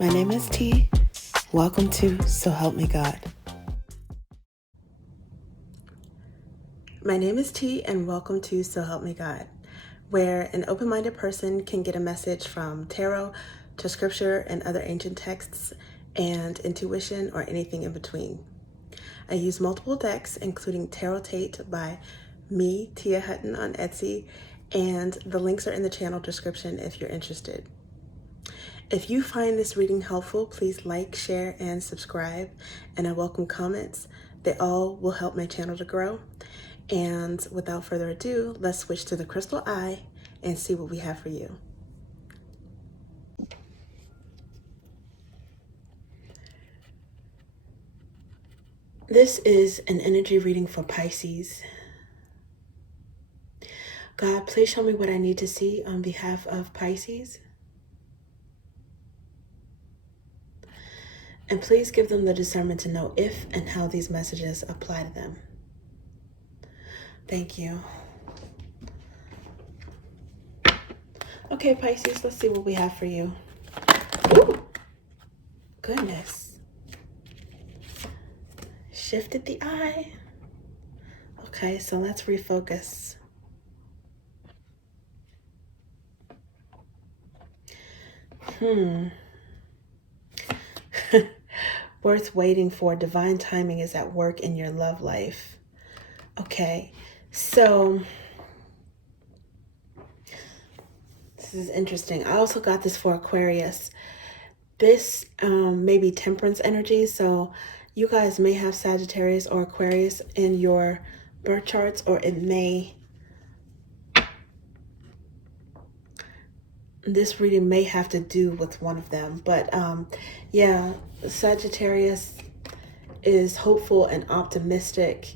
My name is T. Welcome to So Help Me God. My name is T, and welcome to So Help Me God, where an open-minded person can get a message from tarot to scripture and other ancient texts and intuition or anything in between. I use multiple decks, including Tarot Tate by me, Tia Hutton, on Etsy, and the links are in the channel description if you're interested. If you find this reading helpful, please like, share, and subscribe, and I welcome comments. They all will help my channel to grow. And without further ado, let's switch to the crystal eye and see what we have for you. This is an energy reading for Pisces. God, please show me what I need to see on behalf of Pisces. And please give them the discernment to know if and how these messages apply to them. Thank you. Okay, Pisces, let's see what we have for you. Ooh, goodness. Shifted the eye. Okay, so let's refocus. Worth waiting for. Divine timing is at work in your love life. Okay, so this is interesting. I also got this for Aquarius. This may be temperance energy, so you guys may have Sagittarius or Aquarius in your birth charts, or it may, this reading may have to do with one of them. But yeah, Sagittarius is hopeful and optimistic.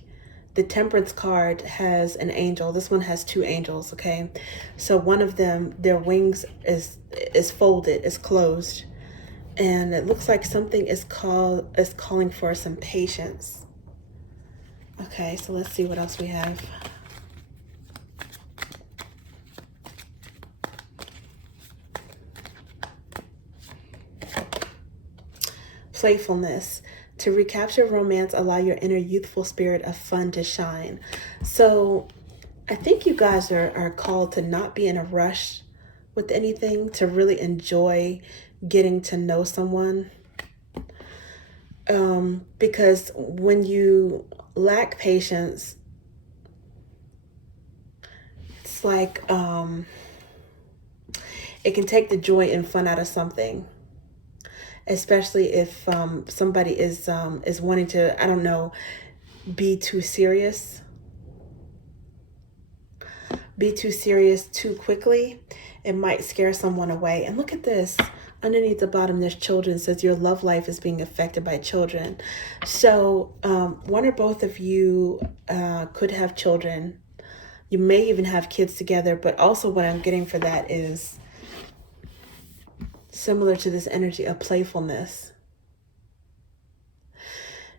The Temperance card has an angel. This one has two angels, okay? So one of them, their wings is folded, is closed. And it looks like something is calling for some patience. Okay, so let's see what else we have. Playfulness. To recapture romance, allow your inner youthful spirit of fun to shine. So I think you guys are called to not be in a rush with anything, to really enjoy getting to know someone. Because when you lack patience, it's like it can take the joy and fun out of something. Especially if somebody is wanting to, I don't know, be too serious too quickly. It might scare someone away. And look at this. Underneath the bottom, there's children. It says your love life is being affected by children. So one or both of you could have children. You may even have kids together. But also what I'm getting for that is similar to this energy of playfulness.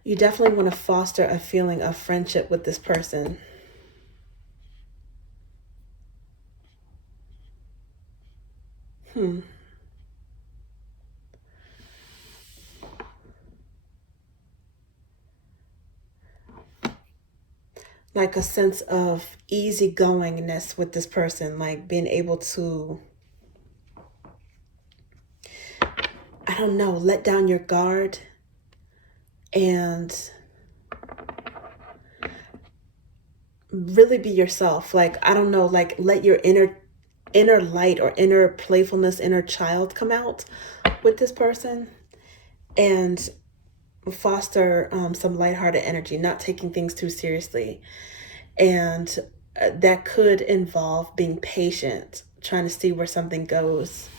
You definitely want to foster a feeling of friendship with this person. Like a sense of easygoingness with this person, like being able to, I don't know, let down your guard and really be yourself. Like, I don't know, like let your inner light or inner playfulness, inner child come out with this person, and foster some lighthearted energy, not taking things too seriously. And that could involve being patient, trying to see where something goes,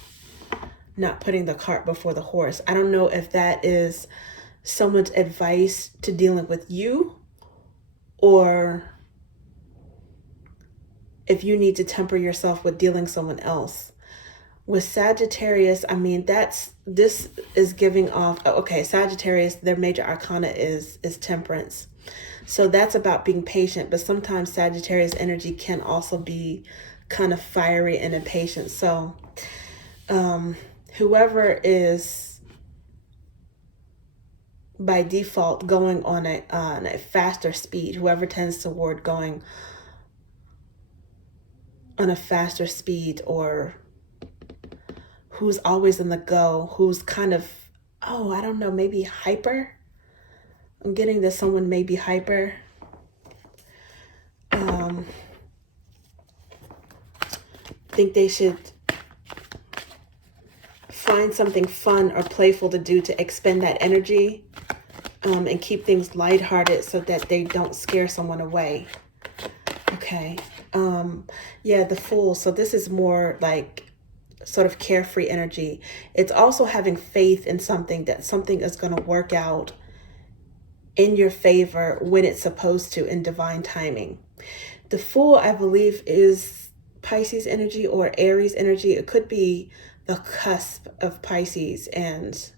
not putting the cart before the horse. I don't know if that is someone's advice to dealing with you, or if you need to temper yourself with dealing someone else. With Sagittarius, I mean, this is giving off, okay, Sagittarius, their major arcana is temperance. So that's about being patient, but sometimes Sagittarius energy can also be kind of fiery and impatient. So whoever is by default going on a faster speed. Whoever tends toward going on a faster speed, or who's always in the go, who's kind of, oh, I don't know, maybe hyper. I'm getting that someone may be hyper. Think they should find something fun or playful to do to expend that energy, and keep things lighthearted so that they don't scare someone away. Okay. Yeah, the Fool. So this is more like sort of carefree energy. It's also having faith in something, that something is going to work out in your favor when it's supposed to, in divine timing. The Fool, I believe, is Pisces energy or Aries energy. It could be the cusp of Pisces and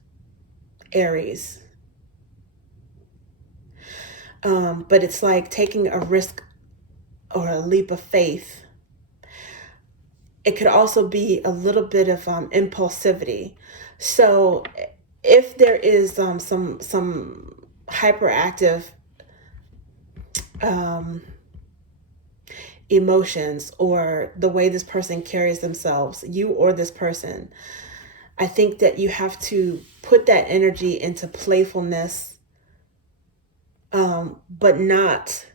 Aries. But it's like taking a risk or a leap of faith. It could also be a little bit of impulsivity. So if there is some hyperactive emotions, or the way this person carries themselves, you or this person, I think that you have to put that energy into playfulness, but not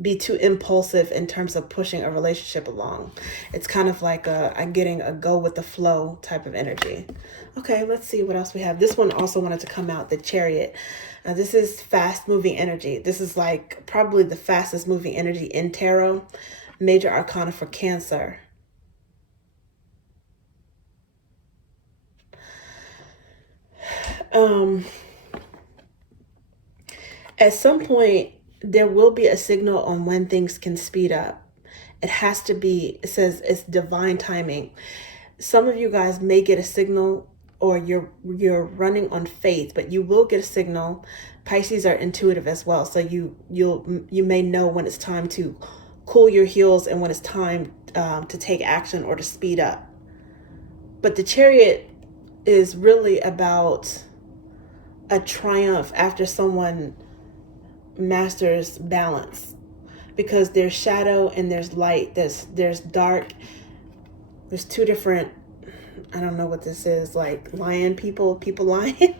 be too impulsive in terms of pushing a relationship along. It's kind of like a getting a go with the flow type of energy. Okay, let's see what else we have. This one also wanted to come out, the Chariot. This is fast moving energy. This is like probably the fastest moving energy in tarot. Major arcana for Cancer. At some point, there will be a signal on when things can speed up. It has to be, it says it's divine timing. Some of you guys may get a signal, or you're running on faith, but you will get a signal. Pisces are intuitive as well, so you may know when it's time to cool your heels and when it's time to take action or to speed up. But the Chariot is really about a triumph after someone masters balance, because there's shadow and there's light, there's dark, there's two different, I don't know what this is, like lion people lion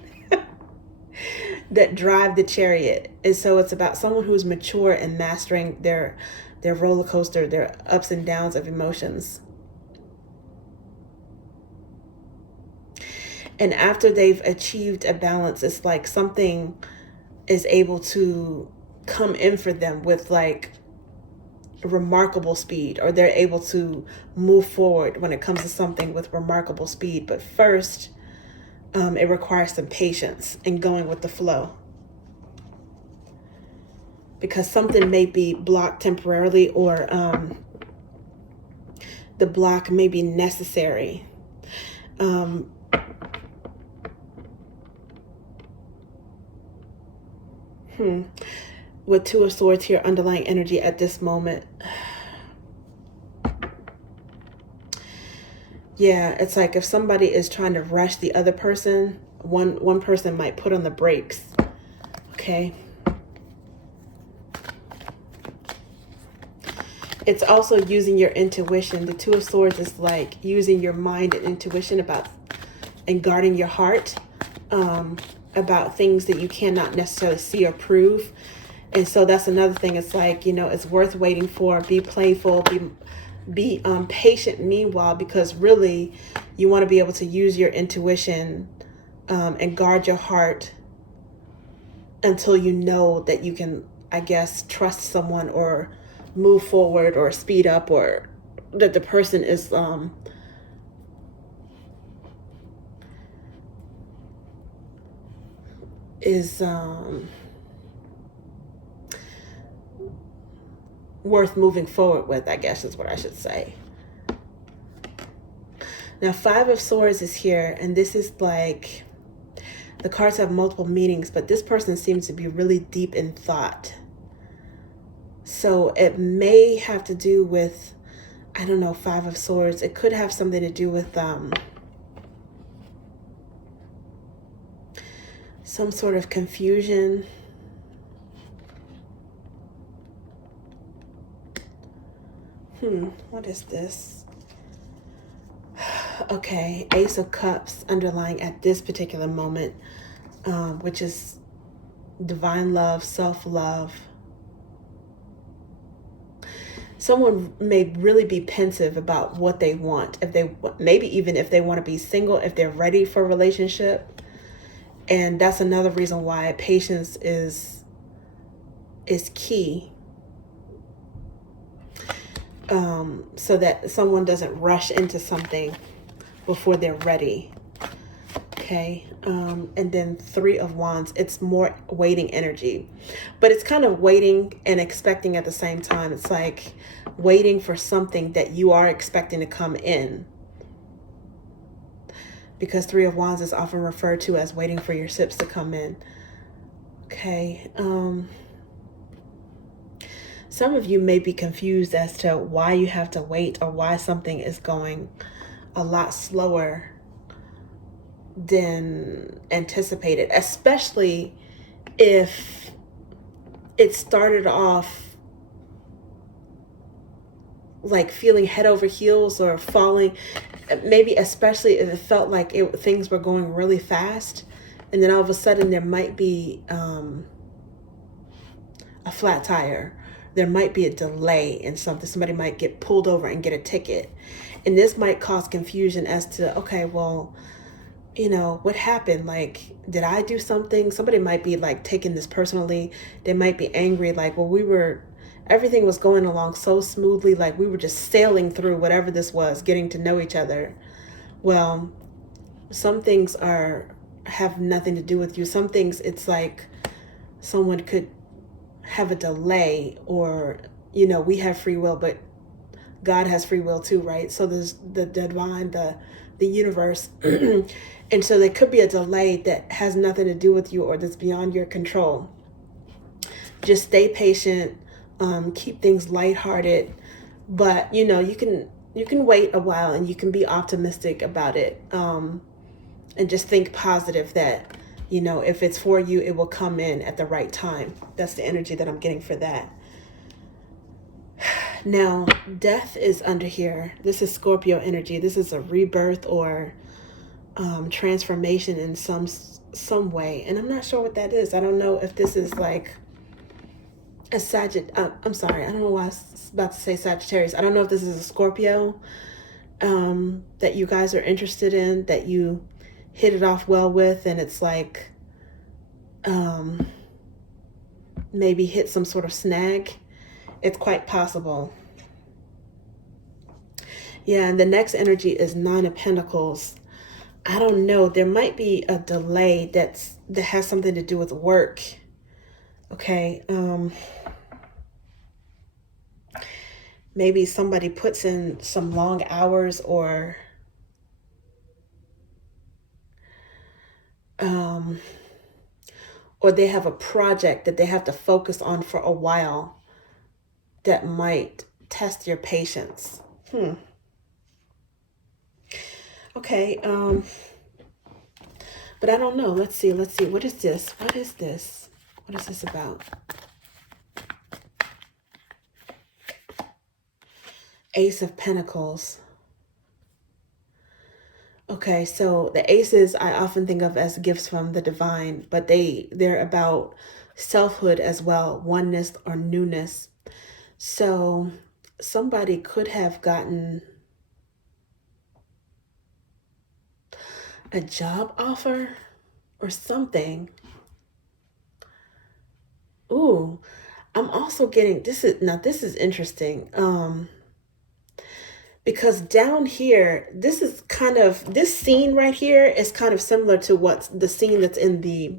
that drive the Chariot. And so it's about someone who's mature and mastering their roller coaster, their ups and downs of emotions. And after they've achieved a balance, it's like something is able to come in for them with like remarkable speed, or they're able to move forward when it comes to something with remarkable speed. But first, it requires some patience and going with the flow, because something may be blocked temporarily, or the block may be necessary. With Two of Swords here, underlying energy at this moment. Yeah, it's like if somebody is trying to rush the other person, one person might put on the brakes. Okay. It's also using your intuition. The Two of Swords is like using your mind and intuition about and guarding your heart about things that you cannot necessarily see or prove. And so that's another thing. It's like, you know, it's worth waiting for. Be playful, be patient meanwhile, because really you want to be able to use your intuition and guard your heart until you know that you can, I guess, trust someone or move forward or speed up, or that the person is worth moving forward with, I guess is what I should say. Now, Five of Swords is here, and this is like, the cards have multiple meanings, but this person seems to be really deep in thought. So it may have to do with, I don't know, Five of Swords. It could have something to do with some sort of confusion. What is this? Okay, Ace of Cups underlying at this particular moment, which is divine love, self-love. Someone may really be pensive about what they want. If they, maybe even if they want to be single, if they're ready for a relationship. And that's another reason why patience is key. So that someone doesn't rush into something before they're ready. Okay. And then Three of Wands, it's more waiting energy, but it's kind of waiting and expecting at the same time. It's like waiting for something that you are expecting to come in, because Three of Wands is often referred to as waiting for your ships to come in. Okay. Some of you may be confused as to why you have to wait, or why something is going a lot slower than anticipated, especially if it started off like feeling head over heels or falling. Maybe especially if it felt like things were going really fast, and then all of a sudden there might be a flat tire. There might be a delay in something. Somebody might get pulled over and get a ticket. And this might cause confusion as to, okay, well, what happened? Like, did I do something? Somebody might be like taking this personally. They might be angry. Like, well, everything was going along so smoothly. Like, we were just sailing through whatever this was, getting to know each other. Well, some things have nothing to do with you. Some things, it's like someone could have a delay, or we have free will, but God has free will too, right? So there's the divine, the universe. And so there could be a delay that has nothing to do with you, or that's beyond your control. Just stay patient, keep things lighthearted, but you can wait a while, and you can be optimistic about it, and just think positive that if it's for you, it will come in at the right time. That's the energy that I'm getting for that. Now, Death is under here. This is Scorpio energy. This is a rebirth or transformation in some way. And I'm not sure what that is. I don't know if this is like a I'm sorry. I don't know why I was about to say Sagittarius. I don't know if this is a Scorpio that you guys are interested in, that you hit it off well with, and it's like maybe hit some sort of snag. It's quite possible. Yeah, and the next energy is Nine of Pentacles. I don't know. There might be a delay that has something to do with work. Okay. Maybe somebody puts in some long hours, or they have a project that they have to focus on for a while that might test your patience. Okay. But I don't know. Let's see. What is this? What is this about? Ace of Pentacles. Okay, so the aces I often think of as gifts from the divine, but they're about selfhood as well, oneness or newness. So somebody could have gotten a job offer or something. Ooh, I'm also getting, this is interesting. Because down here, this scene right here is kind of similar to what's the scene that's in the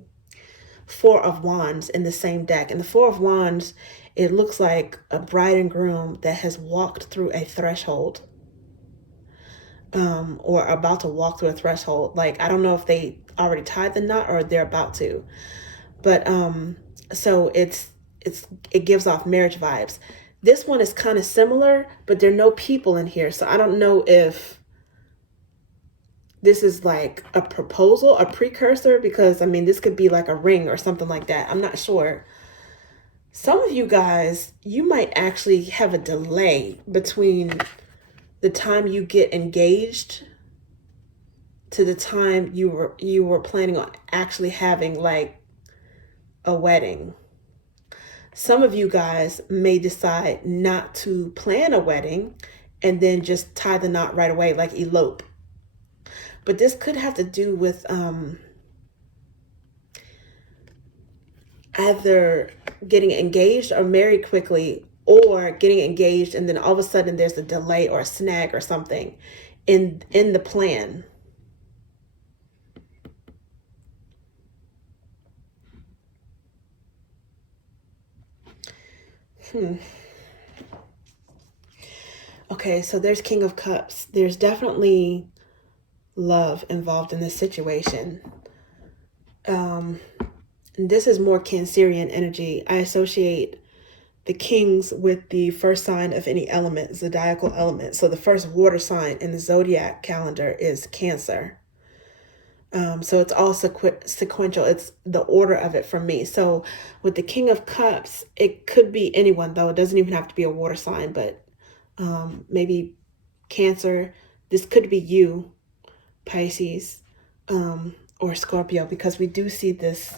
Four of Wands in the same deck. In the Four of Wands, it looks like a bride and groom that has walked through a threshold, or about to walk through a threshold. Like, I don't know if they already tied the knot or they're about to, but so it gives off marriage vibes. This one is kind of similar, but there are no people in here. So I don't know if this is like a proposal, a precursor, because I mean, this could be like a ring or something like that. I'm not sure. Some of you guys, you might actually have a delay between the time you get engaged to the time you were planning on actually having like a wedding. Some of you guys may decide not to plan a wedding and then just tie the knot right away, like elope. But this could have to do with either getting engaged or married quickly, or getting engaged and then all of a sudden there's a delay or a snag or something in the plan. Okay, so there's King of Cups. There's definitely love involved in this situation. This is more Cancerian energy. I associate the kings with the first sign of any element, zodiacal element. So the first water sign in the zodiac calendar is Cancer. So it's all sequential. It's the order of it for me. So with the King of Cups, it could be anyone, though. It doesn't even have to be a water sign, but maybe Cancer. This could be you, Pisces, or Scorpio, because we do see this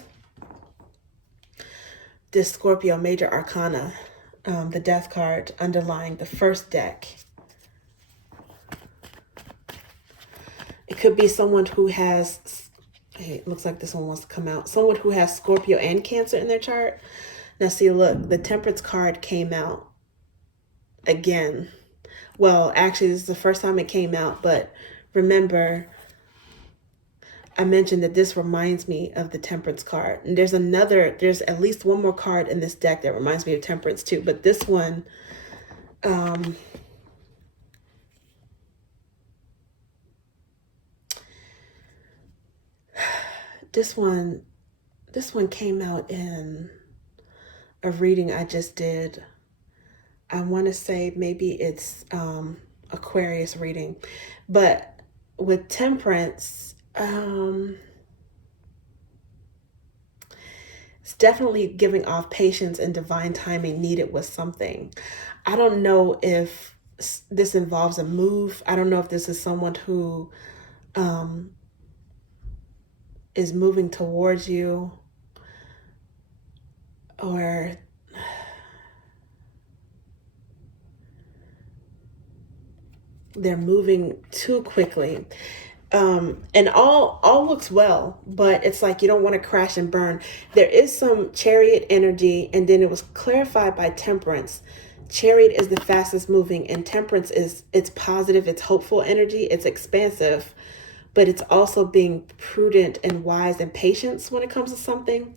Scorpio major arcana, the death card underlying the first deck. It could be someone who has, hey, it looks like this one wants to come out. Someone who has Scorpio and Cancer in their chart. Now see, look, the Temperance card came out again. Well, actually, this is the first time it came out, but remember, I mentioned that this reminds me of the Temperance card. And there's at least one more card in this deck that reminds me of Temperance too. But this one, this one came out in a reading I just did. I want to say maybe it's Aquarius reading. But with Temperance, it's definitely giving off patience and divine timing needed with something. I don't know if this involves a move. I don't know if this is someone who is moving towards you, or they're moving too quickly. And all looks well, but it's like you don't want to crash and burn. There is some Chariot energy, and then it was clarified by Temperance. Chariot is the fastest moving, and Temperance it's positive, it's hopeful energy, it's expansive, but it's also being prudent and wise and patient when it comes to something.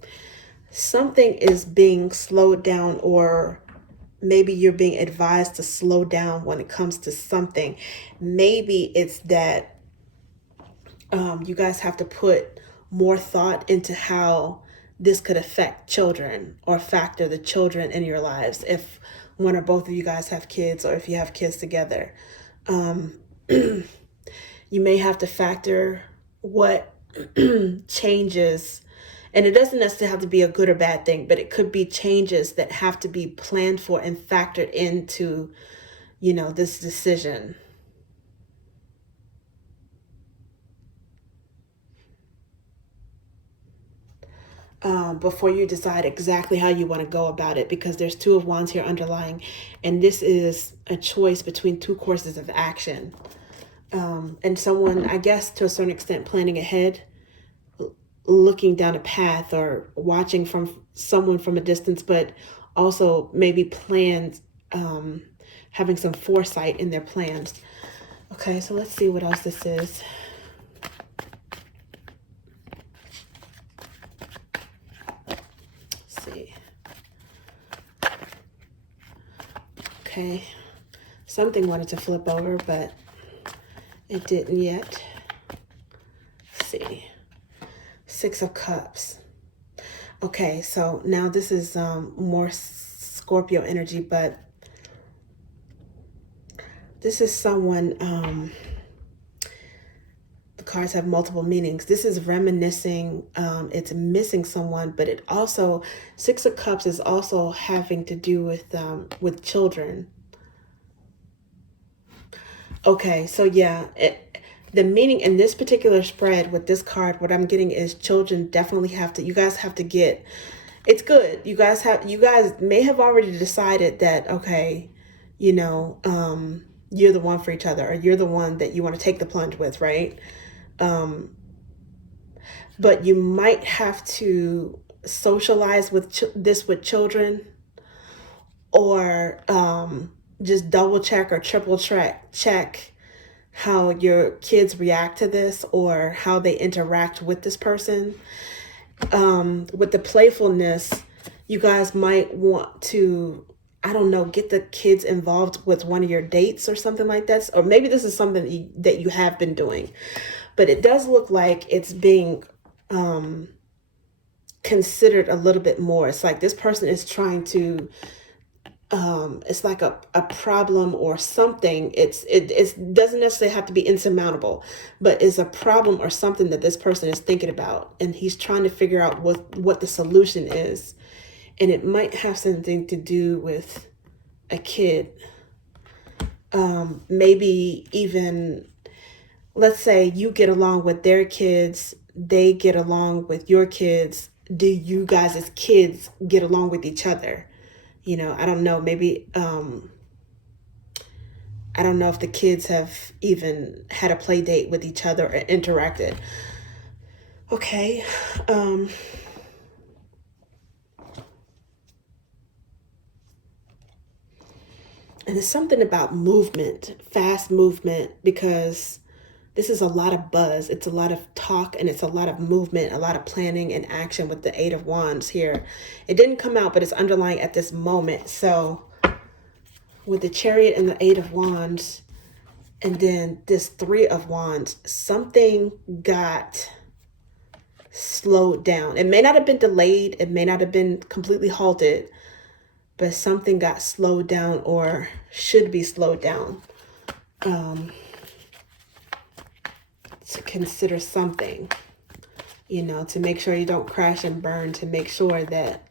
Something is being slowed down, or maybe you're being advised to slow down when it comes to something. Maybe it's that you guys have to put more thought into how this could affect children or factor the children in your lives. If one or both of you guys have kids, or if you have kids together, you may have to factor what changes. And it doesn't necessarily have to be a good or bad thing, but it could be changes that have to be planned for and factored into, this decision. Before you decide exactly how you want to go about it, because there's Two of Wands here underlying, and this is a choice between two courses of action. And someone, I guess, to a certain extent, planning ahead, looking down a path, or watching from someone from a distance, but also maybe plans, having some foresight in their plans. Okay, so let's see what else this is. Okay, something wanted to flip over, but it didn't yet. Let's see. Six of Cups. Okay, so now this is more Scorpio energy, but this is someone, cards have multiple meanings. This is reminiscing, it's missing someone, but it also, Six of Cups is also having to do with children. Okay, so yeah, the meaning in this particular spread with this card, what I'm getting is children definitely have to, you guys have to get, it's good. You guys may have already decided that, okay, you know, you're the one for each other, or you're the one that you want to take the plunge with, right? But you might have to socialize with with children, or just double check or triple check how your kids react to this, or how they interact with this person. With the playfulness, you guys might want to, I don't know, get the kids involved with one of your dates or something like that. Or maybe this is something that you have been doing, but it does look like it's being considered a little bit more. It's like this person is trying to, it's like a problem or something. It doesn't necessarily have to be insurmountable, but it's a problem or something that this person is thinking about, and he's trying to figure out what the solution is. And it might have something to do with a kid. Maybe even, let's say you get along with their kids, they get along with your kids. Do you guys as kids get along with each other? You know, I don't know, maybe, I don't know if the kids have even had a play date with each other or interacted. Okay. And it's something about movement, fast movement, because this is a lot of buzz. It's a lot of talk, and it's a lot of movement, a lot of planning and action with the Eight of Wands here. It didn't come out, but it's underlying at this moment. So with the Chariot and the Eight of Wands, and then this Three of Wands, something got slowed down. It may not have been delayed. It may not have been completely halted, but something got slowed down, or should be slowed down. To consider something, you know, to make sure you don't crash and burn, to make sure that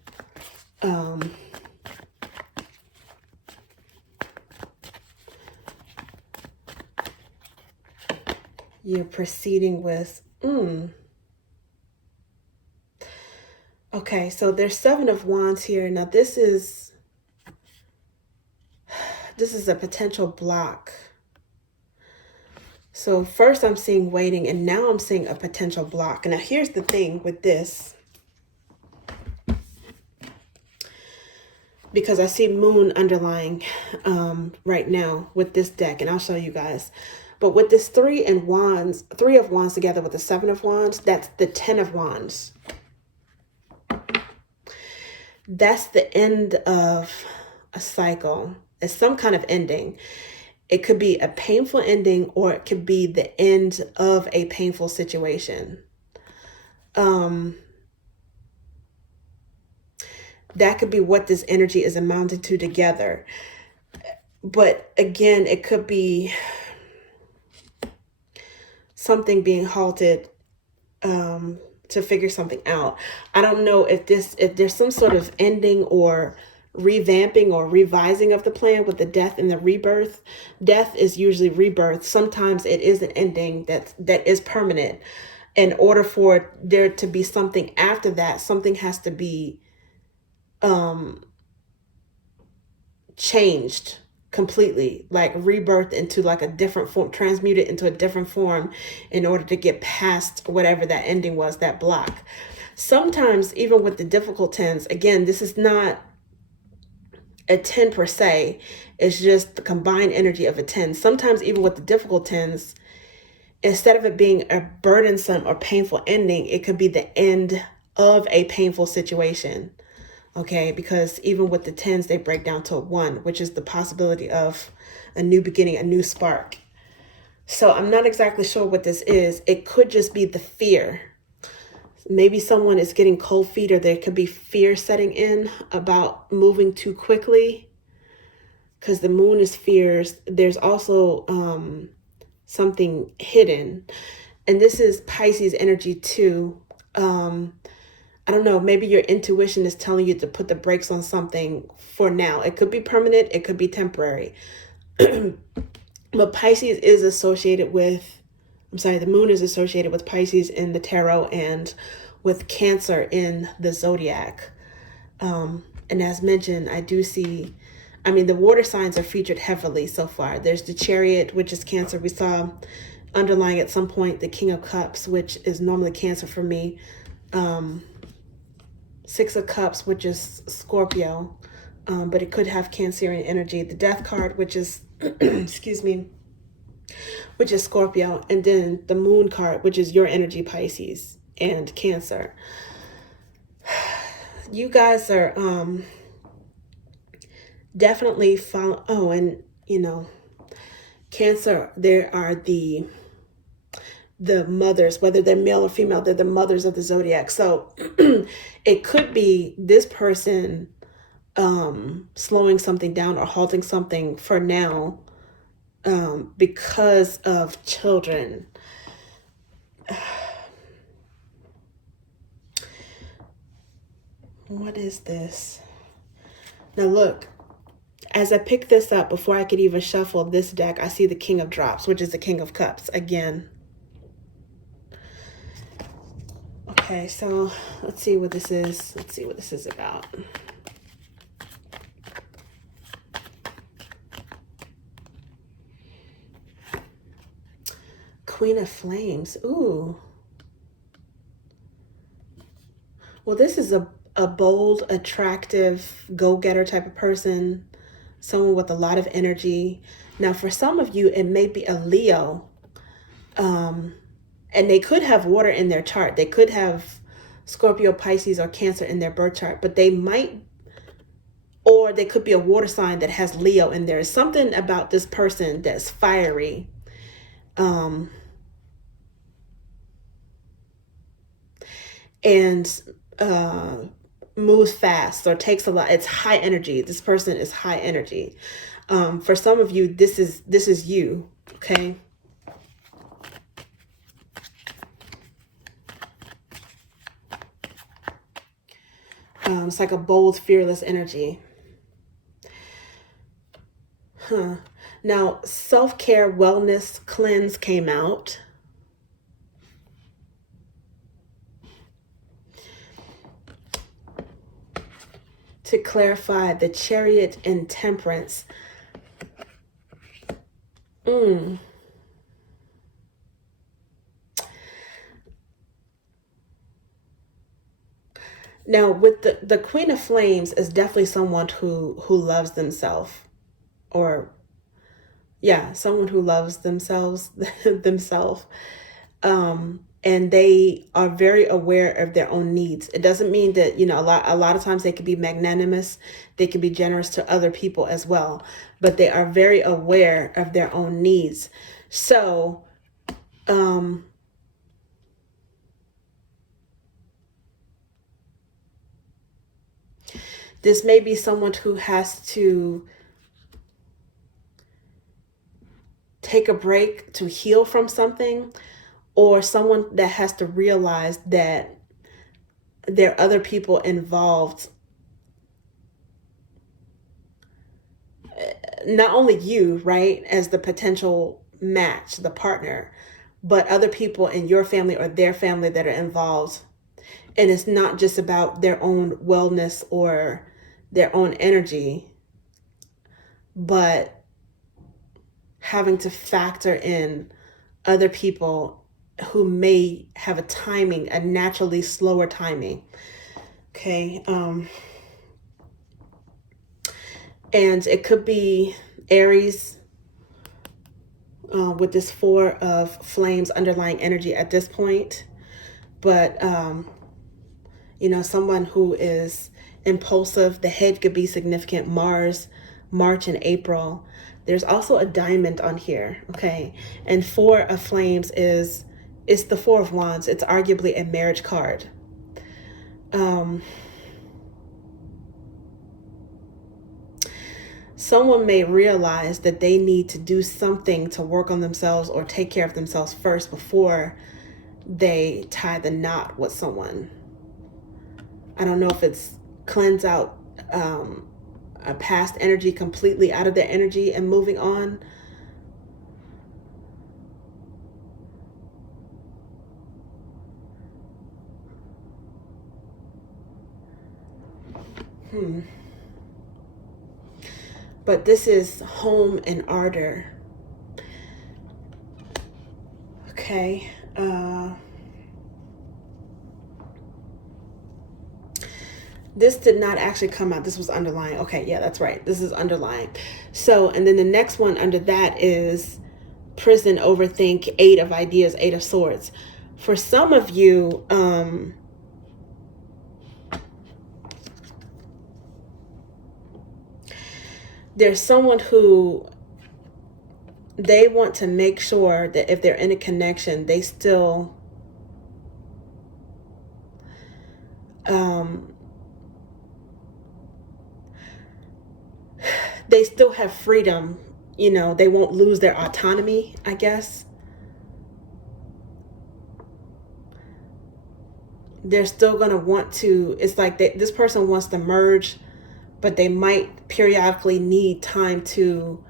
you're proceeding with okay, so there's Seven of Wands here. Now this is a potential block. So first I'm seeing waiting, and now I'm seeing a potential block. Now here's the thing with this, because I see Moon underlying right now with this deck, and I'll show you guys. But with this Three of Wands together with the Seven of Wands, that's the Ten of Wands. That's the end of a cycle. It's some kind of ending. It could be a painful ending, or it could be the end of a painful situation. That could be what this energy is amounting to together. But again, it could be something being halted to figure something out. I don't know if there's some sort of ending or revamping or revising of the plan with the Death and the Rebirth. Death is usually rebirth. Sometimes it is an ending that is permanent. In order for there to be something after that, something has to be changed completely, like rebirth into like a different form, transmuted into a different form in order to get past whatever that ending was, that block. Sometimes even with the difficult tens, again, this is not a 10 per se, it's just the combined energy of a 10. Sometimes even with the difficult tens, instead of it being a burdensome or painful ending, it could be the end of a painful situation. Okay, because even with the tens, they break down to a 1, which is the possibility of a new beginning, a new spark. So I'm not exactly sure what this is. It could just be the fear. Maybe someone is getting cold feet, or there could be fear setting in about moving too quickly, because the Moon is fears. There's also something hidden. and this is Pisces energy too. I don't know, maybe your intuition is telling you to put the brakes on something for now. It could be permanent, it could be temporary. But Pisces is associated with, the moon is associated with Pisces in the tarot and with Cancer in the zodiac. And as mentioned, I do see, the water signs are featured heavily so far. There's the Chariot, which is Cancer. We saw underlying at some point the King of Cups, which is normally Cancer for me. Six of Cups, which is Scorpio, but it could have Cancerian energy. The Death card, which is, excuse me, which is Scorpio. And then the Moon card, which is your energy, Pisces and Cancer. You guys are definitely follow. Oh, and Cancer, there are the mothers, whether they're male or female, they're the mothers of the zodiac. So it could be this person slowing something down or halting something for now because of children. What is this? Now look, as I pick this up, before I could even shuffle this deck, I see the King of Drops, which is the King of Cups again. Okay, so let's see what this is. Let's see what this is about. Queen of Flames. Ooh. Well, this is a bold, attractive, go-getter type of person, someone with a lot of energy. Now, for some of you, it may be a Leo, and they could have water in their chart. They could have Scorpio, Pisces, or Cancer in their birth chart, but they might, or they could be a water sign that has Leo in there. Something about this person that's fiery. And moves fast or takes a lot. It's high energy. This person is high energy. For some of you, this is you. Okay. It's like a bold, fearless energy. Now, self-care, wellness, cleanse came out. To clarify, the Chariot and Temperance. Now, with the Queen of Flames is definitely someone who loves themselves, or someone who loves themselves, and they are very aware of their own needs. It doesn't mean that, a lot of times they can be magnanimous, they can be generous to other people as well, but they are very aware of their own needs. So, this may be someone who has to take a break to heal from something, or someone that has to realize that there are other people involved. Not only you, right, as the potential match, the partner, but other people in your family or their family that are involved. And it's not just about their own wellness or their own energy, but having to factor in other people who may have a naturally slower timing. Okay. And it could be Aries with this Four of Flames underlying energy at this point. But, someone who is impulsive, the head could be significant. Mars, March and April. There's also a diamond on here. Okay. And Four of Flames it's the Four of Wands. It's arguably a marriage card. Someone may realize that they need to do something to work on themselves or take care of themselves first before they tie the knot with someone. I don't know if it's cleanse out a past energy completely out of their energy and moving on. But this is home and ardor. Okay. This did not actually come out. This was underlying. Okay, yeah, that's right. This is underlying. So, and then the next one under that is prison, overthink, 8 of ideas, 8 of swords. For some of you, there's someone who they want to make sure that if they're in a connection, they still have freedom. You know, they won't lose their autonomy, I guess. They're still going to want to, it's like this person wants to merge, but they might periodically need time to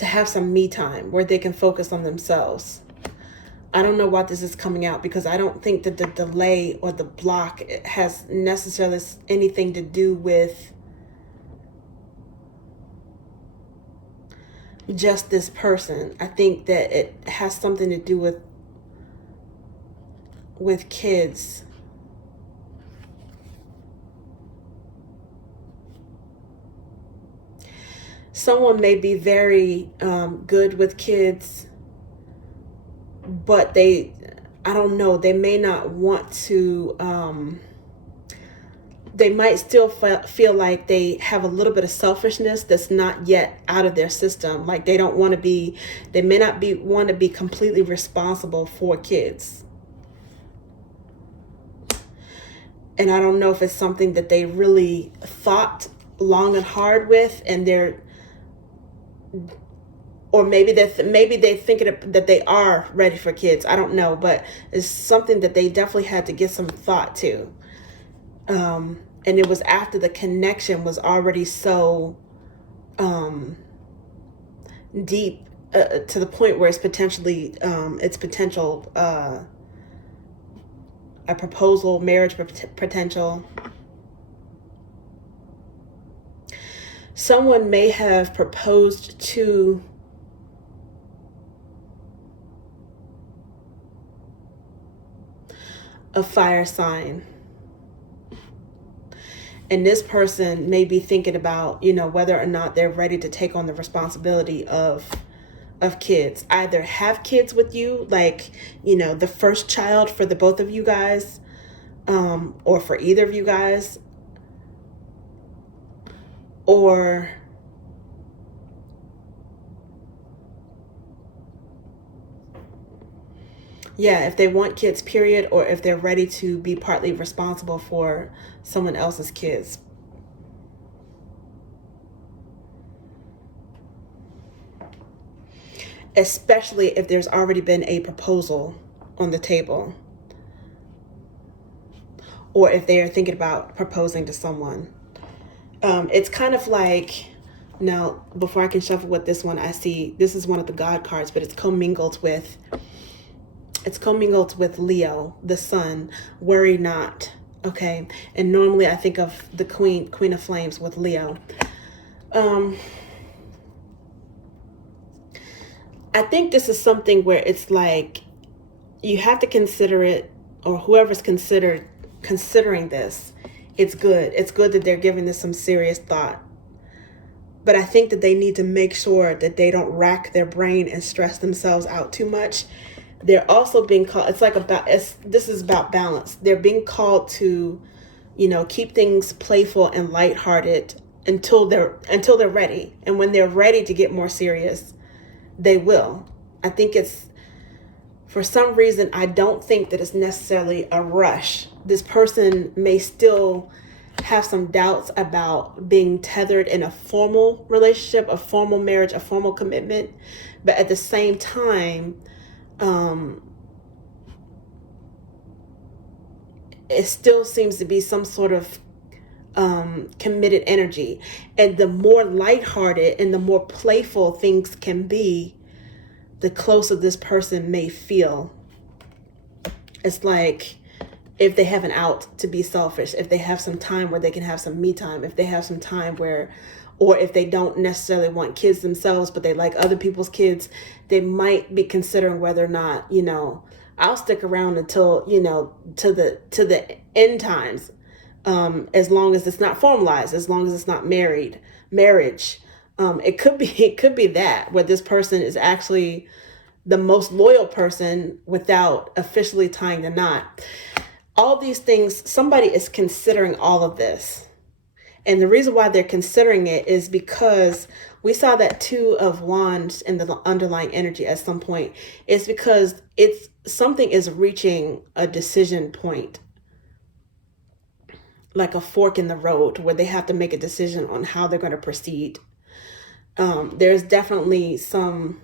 have some me time where they can focus on themselves. I don't know why this is coming out, because I don't think that the delay or the block has necessarily anything to do with just this person. I think that it has something to do with kids. Someone may be very good with kids, but I don't know, they may not want to, they might still feel like they have a little bit of selfishness that's not yet out of their system. Like they don't want to be, they may not want to be completely responsible for kids. And I don't know if it's something that they really thought long and hard with, and or maybe they're thinking that they are ready for kids. I don't know, but it's something that they definitely had to give some thought to. And it was after the connection was already so deep to the point where it's potentially a proposal, marriage potential. Someone may have proposed to a fire sign. And this person may be thinking about, whether or not they're ready to take on the responsibility of kids. Either have kids with you, like, the first child for the both of you guys, or for either of you guys, or if they want kids, period, or if they're ready to be partly responsible for someone else's kids. Especially if there's already been a proposal on the table, or if they are thinking about proposing to someone. It's kind of like, now, before I can shuffle with this one, I see this is one of the God cards, but it's commingled with Leo, the sun. Worry not. Okay. And normally I think of the Queen of Flames with Leo. I think this is something where it's like you have to consider it, or whoever's considering this, it's good. It's good that they're giving this some serious thought. But I think that they need to make sure that they don't rack their brain and stress themselves out too much. They're also being called, this is about balance. They're being called to, keep things playful and lighthearted until they're ready. And when they're ready to get more serious, they will. I think it's, for some reason, I don't think that it's necessarily a rush. This person may still have some doubts about being tethered in a formal relationship, a formal marriage, a formal commitment. But at the same time, it still seems to be some sort of committed energy. And the more lighthearted and the more playful things can be, the closer this person may feel. It's like if they have an out to be selfish, if they have some time where they can have some me time, if they have some time where, or if they don't necessarily want kids themselves, but they like other people's kids, they might be considering whether or not, I'll stick around until, to the end times, as long as it's not formalized, as long as it's not marriage. It could be that where this person is actually the most loyal person without officially tying the knot. All these things, somebody is considering all of this. And the reason why they're considering it is because we saw that Two of Wands in the underlying energy at some point. It's because something is reaching a decision point, like a fork in the road where they have to make a decision on how they're going to proceed. There's definitely some,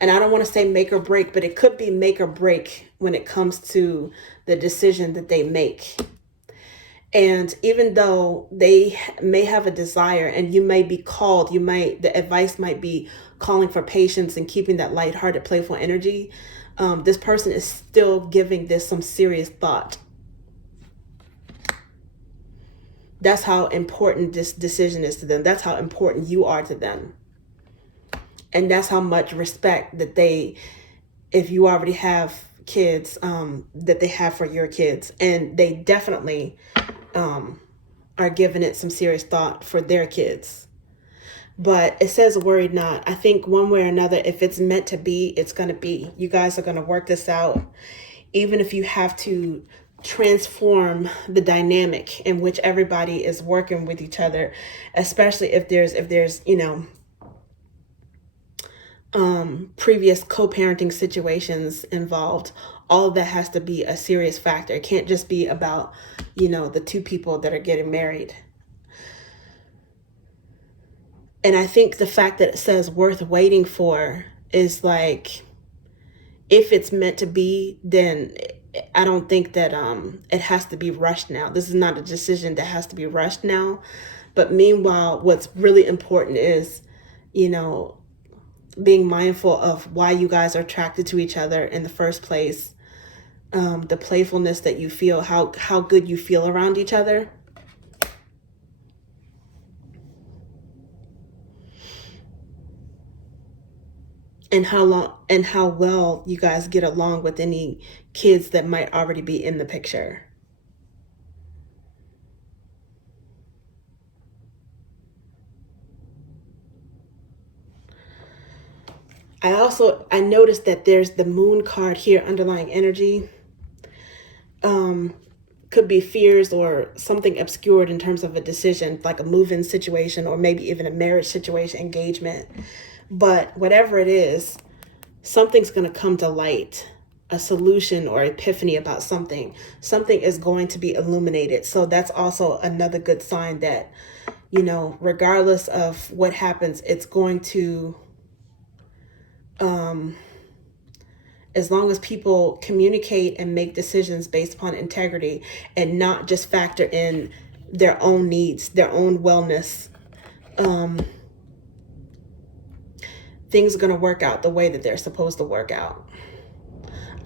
and I don't want to say make or break, but it could be make or break when it comes to the decision that they make. And even though they may have a desire and you may be called, the advice might be calling for patience and keeping that lighthearted, playful energy. This person is still giving this some serious thought. That's how important this decision is to them. That's how important you are to them. And that's how much respect that if you already have kids, that they have for your kids. And they definitely are giving it some serious thought for their kids. But it says worried not. I think one way or another, if it's meant to be, it's going to be. You guys are going to work this out. Even if you have to transform the dynamic in which everybody is working with each other, especially if there's previous co-parenting situations involved. All of that has to be a serious factor. It can't just be about, the two people that are getting married. And I think the fact that it says worth waiting for is like, if it's meant to be, then I don't think that it has to be rushed now. This is not a decision that has to be rushed now. But meanwhile, what's really important is, being mindful of why you guys are attracted to each other in the first place. The playfulness that you feel, how good you feel around each other. And how well you guys get along with any kids that might already be in the picture. I noticed that there's the Moon card here, underlying energy. Could be fears or something obscured in terms of a decision, like a move-in situation or maybe even a marriage situation, engagement. But whatever it is, something's going to come to light, a solution or epiphany about something. Something is going to be illuminated. So that's also another good sign that, regardless of what happens, it's going to, as long as people communicate and make decisions based upon integrity and not just factor in their own needs, their own wellness, things are going to work out the way that they're supposed to work out.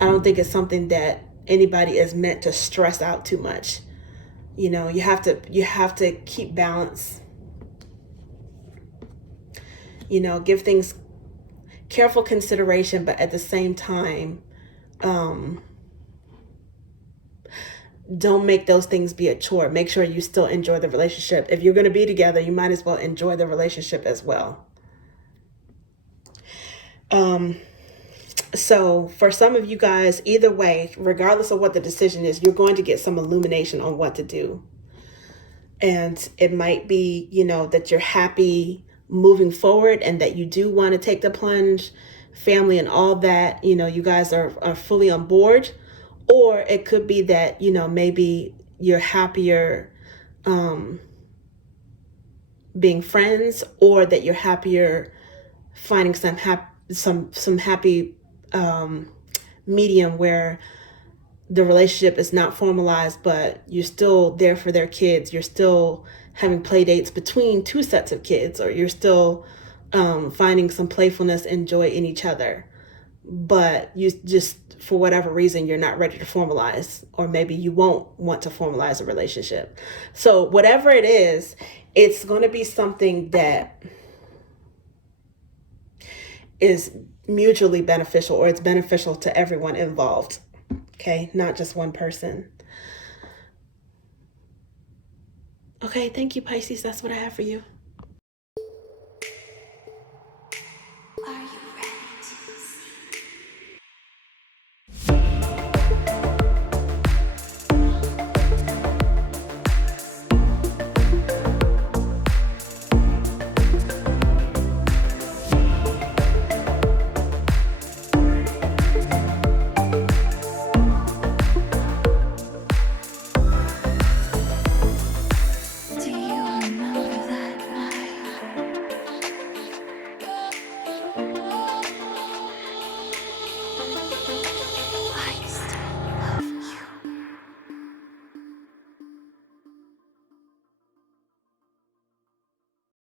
I don't think it's something that anybody is meant to stress out too much. You have to keep balance. Give things careful consideration, but at the same time, don't make those things be a chore. Make sure you still enjoy the relationship. If you're going to be together, you might as well enjoy the relationship as well. So for some of you guys, either way, regardless of what the decision is, you're going to get some illumination on what to do. And it might be, that you're happy moving forward and that you do want to take the plunge, family and all that, you guys are fully on board. Or it could be that, maybe you're happier being friends, or that you're happier finding some happy medium where the relationship is not formalized, but you're still there for their kids. You're still having play dates between two sets of kids, or you're still finding some playfulness and joy in each other. But you just, for whatever reason, you're not ready to formalize, or maybe you won't want to formalize a relationship. So whatever it is, it's going to be something that is mutually beneficial, or it's beneficial to everyone involved. Okay, not just one person. Okay, thank you, Pisces. That's what I have for you.